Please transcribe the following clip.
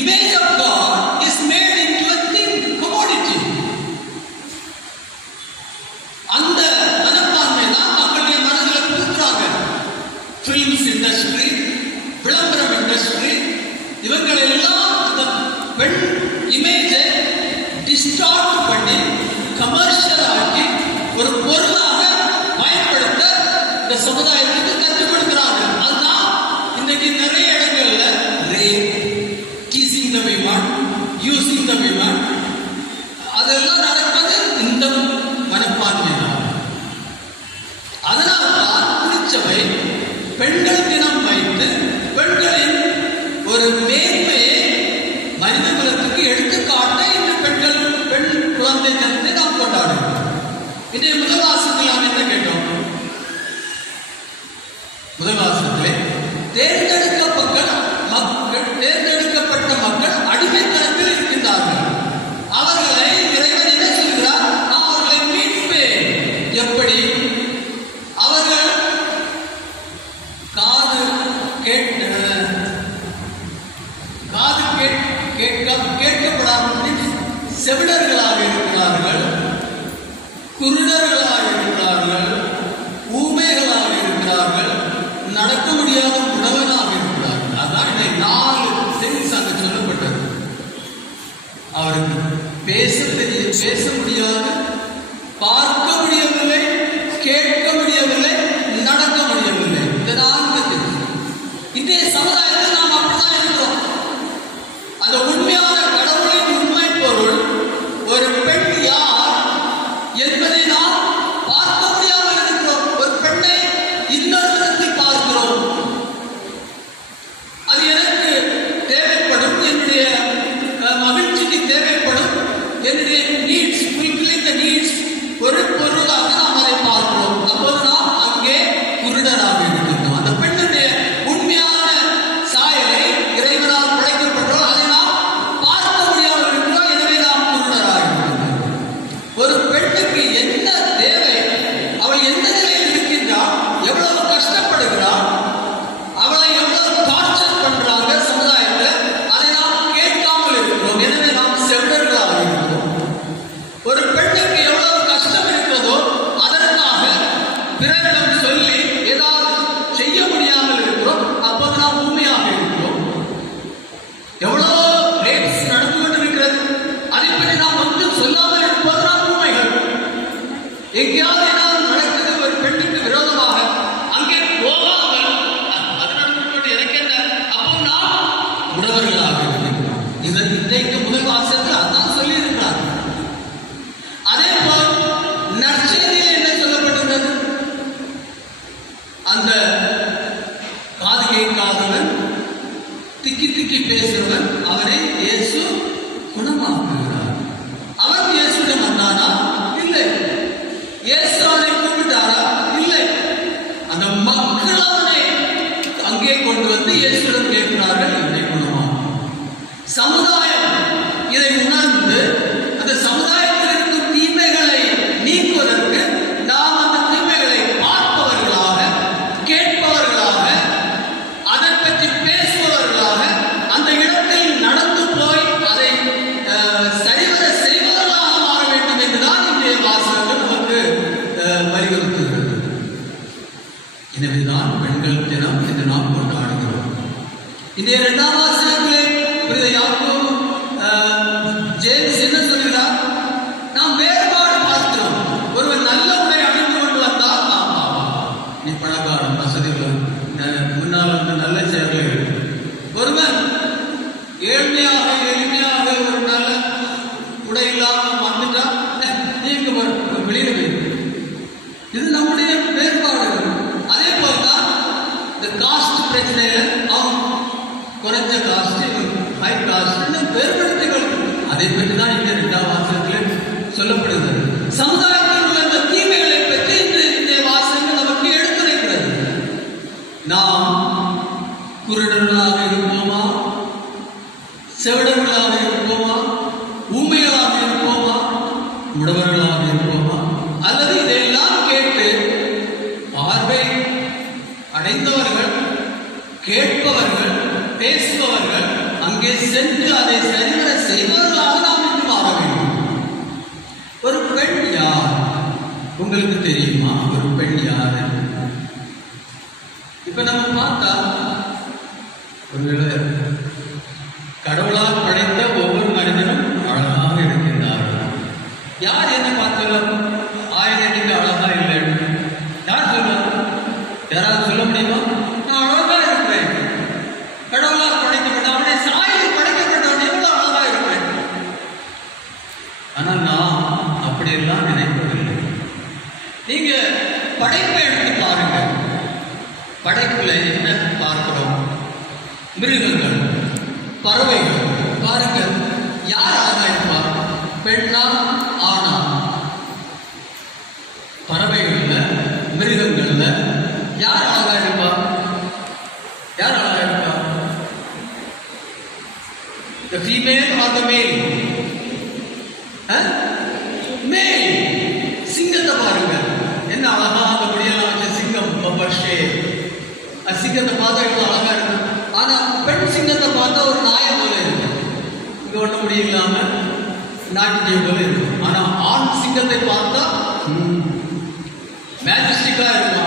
image of God is made into a thing, commodity. அந்த மனப்பான்மை தான் மக்களுடைய மனதில் புகுத்துறாங்க. ஃபிலிம்ஸ் இண்டஸ்ட்ரி, விளம்பரம் இண்டஸ்ட்ரி, இவங்களை எல்லாம் அந்த பெண் இமேஜை டிஸ்டார்ட் பண்ணி கமர்ஷியல் ஆக்கி ஒரு பொருளாக பயன்படுத்த இந்த சமுதாயத்துக்கு கற்றுக் கொடுக்கிறார்கள். அதுதான் இன்னைக்கு நிறைய இடங்கள்ல rape, kissing the women, using the women, அதெல்லாம் நடப்பது இந்த மனப்பான்மை தான். அதனால்தான் திருச்சபை பெண்கள் தினம் வைத்து பெண்களின் ஒரு மேன்மையை மனித குலத்துக்கு எடுத்துக்காட்ட இந்த பெண் குழந்தை தினத்தை நாம் கொண்டாடுகிறோம். இன்றைய முதல் வாசத்தில் நாம் என்ன கேட்டோம்? முதல் வாசத்திலே தேர்ந்தெடுக்கப்பட்ட மக்கள் அடிமைத்தனத்தில் இருக்கின்றார்கள். அவர்களை இறைவன் என்ன சொல்கிறார்? நான் அவர்களை மீட்பேன். எப்படி? அவர்கள் காது கேட்கப்படாமல் செவிடர்களாக இருக்கிறார்கள், குருடர்களாக இருக்கிறார்கள், ஊமைகளாக இருக்கிறார்கள், நடக்க முடியாத உணவனாக இருக்கிறார்கள். அதான் இந்த 4 சென்ஸ் அங்க சொல்லப்பட்டது. அவருக்கு பேச முடியாது, பார்க்க முடியவில்லை, கேட்க முடியவில்லை, நடக்க முடியவில்லை. இந்த 4 சென்ஸ். இன்றைய சமுதாயத்தில் நாம் அப்படிதான் இருக்கிறோம். அந்த உண்மையான கடவுளின் உண்மை பொருள் ஒரு பெண் யார் என்பதை நாம் பார்க்க முடியாமல் இருக்கிறோம். ஒரு பெண்ணை இன்னொரு விதத்தில் பார்க்கிறோம். அது எனக்கு தேவைப்படும், என்னுடைய மகிழ்ச்சிக்கு தேவைப்படும், என்னுடைய நீட்ஸ், fulfilling the needs, ஒரு பொருளாக நாம் அதை பார்க்கிறோம். அப்போது நாம் அங்கே குருடராக இருக்கின்றோம். அந்த பெண்ணுடைய உண்மையான சாயலை இறைவனால் படைக்கப்பட்டோம், அதை நாம் பார்க்க முடியாமல் இருக்கிறோம். எனவே நாம் குருடராக இருக்கின்றோம். ஒரு பெண்ணுக்கு என்ன தேவை, அவள் எந்த நிலையில் இருக்கின்றாள், எவ்வளவு கஷ்டப்படுகிறாள், அவளை எவ்வளவு டார்ச்சர் பண்றாங்க சமுதாயத்தில், அதை நாம் கேட்காமல் இருக்கிறோம். எனவே நாம் செவிடர்களாக இருக்கிறோம். ஒரு பெண்ணுக்கு எவ்வளவு கஷ்டம் இருக்கிறதோ அதற்காக பிறரிடம் சொல்லி ஏதாவது செய்ய முடியாமல் இருக்கிறோம். அப்போது நாம் ஊமையாக இருக்கிறோம். எவ்வளவு ரேப்ஸ் நடந்து கொண்டிருக்கிறது, அதை பற்றி நாம் ஒன்றும் சொல்லாமல் இருப்பது நாம் ஊமைகள். எங்கேயாவது ஏதாவது நடக்குது ஒரு பெண்ணுக்கு விரோதமாக, அங்கே போகாமல் அது நடந்து கொண்டு எனக்கு என்ன, அப்போ நாம் உறவர்களாக இருக்கிறோம். இன்றைக்கு முதல் வாசத்தில் அதான் சொல்லி இருக்கிறார். அதே போல் நற்செய்தியில் என்ன சொல்லப்பட்டுள்ளது? அந்த காது கேட்காதவன், திக்கி பேசுவன், அவனை இயேசு குணமாக்குகிறார். அவன் இயேசுடன் வந்தானா? இல்லை. இயேசு அவனை கூப்பிட்டாரா? இல்லை. அந்த மக்கள் அவனை அங்கே கொண்டு வந்து இயேசுடன் கேட்கிறார்கள், என்னை குணமாக்கும். சமுதாயம் இதை உணர்ந்து அந்த சமுதாயத்தில் இருக்கும் தீமைகளை நீக்குவதற்கு நாம் அந்த தீமைகளை பார்ப்பவர்களாக, கேட்பவர்களாக, அதை பற்றி பேசுபவர்களாக, அந்த இடத்தில் நடந்து போய் அதை சரிவர செய்வதற்காக மாற வேண்டும் என்றுதான் இன்றைய வாசகங்கள் நமக்கு வலியுறுத்துகிறது. எனவேதான் பெண்கள் தினம் என்று நாம் கொண்டாடுகிறோம். இன்றைய 2ஆம் வாசகத்திலே ஜேம்ஸ் என்ன சொல்கிறார்? நாம் வேறுபாடு பார்க்கிறோம். ஒருவன் நல்ல உடை அணிந்து கொண்டு வந்தால் நீ பணக்காரன், வசதிகள், முன்னால் வந்து நல்ல செயல்கள். ஒருவன் எளிமையாக ஒரு நல்ல உடை இல்லாமல் வந்துட்டா நீங்க வெளியில போய், இது நம்முடைய வேறுபாடுகள். அதே போல்தான் இந்த காஸ்ட் பிரச்சனையில அவன் குறைஞ்ச காஸ்ட், ஹை காஸ்ட் வேறுபடுத்திகள். அதை பற்றி தான் இங்கே 2ஆம் வாசகத்தில் சொல்லப்படுகிறது. சமுதாயத்தில் உள்ள அந்த தீமைகளை பற்றி இந்த வாசகங்கள் நமக்கு எடுத்துரைக்கிறது. நாம் குருடர்களாக இருப்போமா, செவிடர்களாக இருப்போமா, ஊமைகளாக இருப்போமா, உடவர்களாக இருப்போமா, அல்லது இதையெல்லாம் கேட்டு பார்வை அடைந்தவர்கள், கேட்பவர்கள், பேசுபவர்கள், அங்கே சென்று அதை சரிவர செய்வதற்காக நாம் இன்று மாற வேண்டும். ஒரு பெண் யார் உங்களுக்கு தெரியுமா? ஒரு பெண் யார்? இப்ப நம்ம பார்த்தா ஒருவேளை கடவுளால் படைத்த ஒவ்வொரு மனிதனும் அழகாக இருக்கின்றார்கள். யார் என்ன பார்த்தாலும் ஆயிரம் அழகா இல்லை யார் சொல்லுவாங்க? யாராவது சொல்ல முடியுமா? நான் அழகா இருக்கிறேன், கடவுளால் படைக்கப்பட்ட அவனை சாயில் படைக்கப்பட்டவன் எவ்வளவு அழகா இருப்பேன். ஆனால் நான் அப்படியெல்லாம் நினைப்பதில்லை. நீங்க படைப்பை எடுத்து பாருங்க. படைப்புல என்ன பார்க்கிறோம்? மிருகங்கள், பறவைகள். பாருங்க, யார் அழகா இருப்பார்? பெண்ணா ஆணா? பறவைகள்ல, மிருகங்கள்ல யார் அழகா இருப்பார்? யார் அழகா இருப்பார்? The female or the male? மேல். சிங்கத்தை பாருங்க, என்ன அழகா அந்த முடியெல்லாம் வச்ச சிங்கம். சிங்கத்தை பார்த்தா எவ்வளவு அழகா இருக்கும். ஆனா பெண் சிங்கத்தை பார்த்தா ஒரு நாயை போல இருக்கும். இங்க ஒண்ணு முடி இல்லாம நாய்க்குட்டியை போல இருக்கும். ஆனா ஆண் சிங்கத்தை பார்த்தா மேஜிஸ்டிக்கா இருக்கும்.